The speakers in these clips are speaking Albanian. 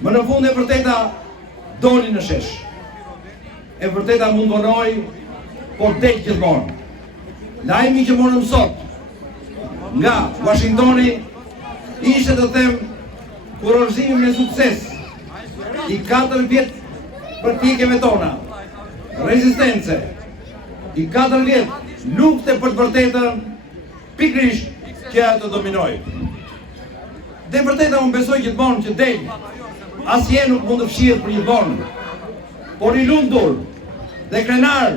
Më në fund e vërteta doli në shesh. E vërteta mund vonoj, por del gjithmonë. Lajmi që morëm sot nga Washingtoni ishte të them kurorëzimi me sukses i 4 vjet praktikeve tona, rezistence, i 4 vjet lufte për të vërtetën, pikërisht që ajo të dominoj. Dhe vërteta unë besoj gjithmonë që del, asnjë nuk mund të fshihet për gjithmonë, por i lumtur dhe krenar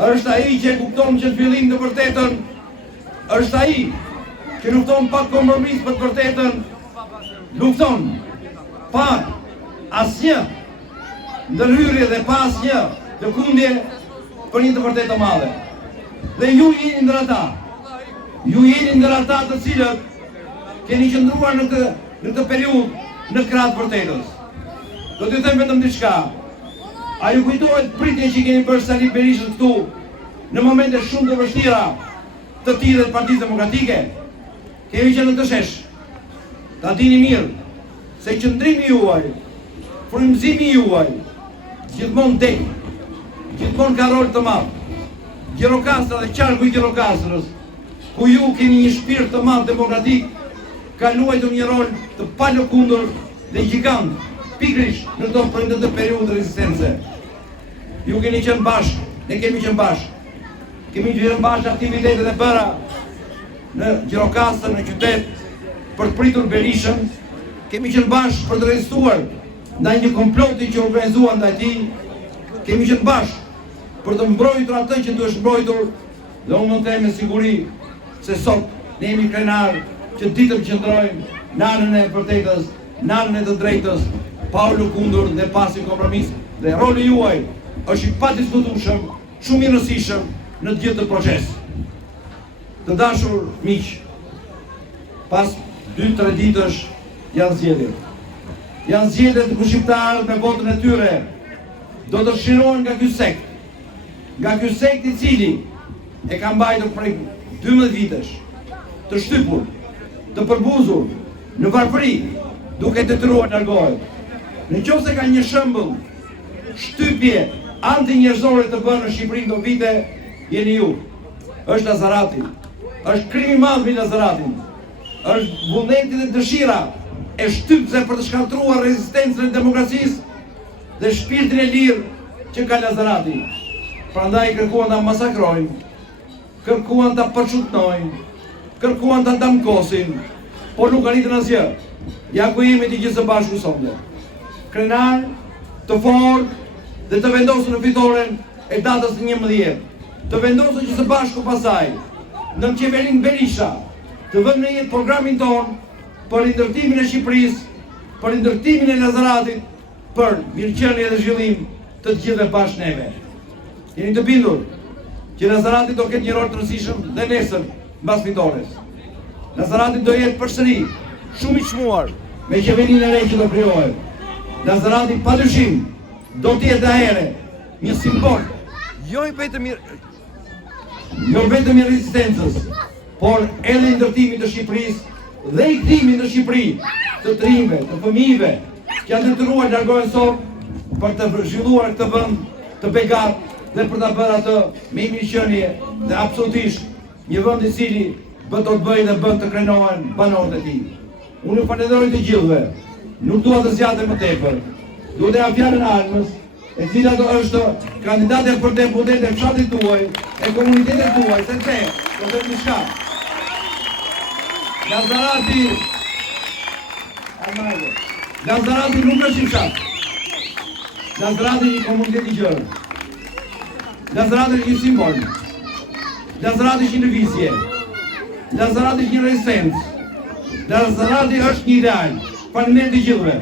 është ai që kupton që në fillim të vërtetën, është ai që lufton pa kompromis për të vërtetën, lufton pa asnjë ndërhyrje dhe pa asnjë lëkundje për një të vërtetë të madhe. Dhe ju jeni ndër ata. Ju jeni ndër ata të cilët keni qëndruar në këtë periudhë në krah të vërtetës. Do t'ju them vetëm diçka. A ju kujtohet pritje që keni bërë Sali Berishës këtu në momente shumë të vështira të tillë të Partisë Demokratike? Kemi qenë në të shesh. Ta dini mirë se qëndrimi juaj, frymëzimi juaj, gjithmonë del, gjithmonë ka rol të madh. Gjirokastra dhe qarku i Gjirokastrës, ku ju keni një shpirt të madh demokratik, ka luajtur një rol të palëkundur dhe gjigant, pikërisht në këtë periudhë rezistence. Ju keni qenë bashkë, ne kemi qenë bashkë. Kemi qenë bashkë aktivitetet e bëra në Gjirokastrë, në qytet, për të pritur Berishën. Kemi qenë bashkë për të rezistuar ndaj një komploti që organizuan ndaj tij. Kemi qenë bashkë për të mbrojtur atë që duhet mbrojtur, dhe unë mund të them me siguri se sot ne jemi krenar që ditëm qëndrojmë në anën e vërtetës, në anën e të drejtës, pa u lëkundur dhe pasi kompromis. Dhe roli juaj është i padiskutueshëm, shumë i rëndësishëm në të gjithë të proces. Të dashur miq, pas 2-3 ditësh janë zgjedhjet. Janë zgjedhjet ku shqiptarët me votën e tyre do të shirohen nga ky sekt. Nga ky sekt i cili e ka mbajtur prej 12 vitesh, të shtypur, të përbuzur në varfëri, duke detyruar të largohet. Nëse ka një shembull shtypje anti-njerëzore të bërë në Shqipëri këto vite, jeni ju. Është Nazarati. Është krimi i madh mbi Nazaratin. Është vullneti dhe dëshira e shtypëse për të shkatruar rezistencën e demokracisë dhe shpirtin e lirë që ka Nazarati. Prandaj kërkuan ta masakrojnë, kërkuan ta përçutnojnë, kërkuan ta damkosin, por nuk arritën asgjë. Ja ku jemi të gjithë së bashku sonde. Krenar, të fortë dhe të vendosur në fitoren e datës 11. Të vendosur që së bashku pasaj, në qeverinë Berisha, të vënë në jetë programin ton për rindërtimin e Shqipërisë, për rindërtimin e Nazaratit, për mirëqenie dhe zhvillim të gjithë bashkë neve. Jeni të bindur që Nazarati do ketë një rol të rëndësishëm dhe nesër mbas fitores. Nazarati do jetë përsëri shumë i çmuar me qeverinë e re që do krijohet. Nazarati padyshim do të jetë here një simbol jo vetëm i rezistencës, por edhe i ndërtimit të Shqipërisë dhe i kthimit në Shqipëri të trimëve, të fëmijëve që janë detyruar të largohen sot për të zhvilluar këtë vend të begat dhe për ta bërë atë me mirëqenie dhe absolutisht një vend i cili do të bëjë dhe bën të krenohen banorët e tij. Unë ju falenderoj të gjithëve. Nuk dua të zgjatem më tepër. Duhet të jap fjalën Almës, e cila do është kandidate për deputet e fshatit tuaj, e komunitetit tuaj, sepse do të them diçka. Nazarati nuk është i fshat. Nazarati është një komunitet i gjerë. Nazarati është një simbol. Nazarati është një lëvizje. Nazarati është një rezistencë. Nazarati është një ideal. Faleminderit të gjithëve.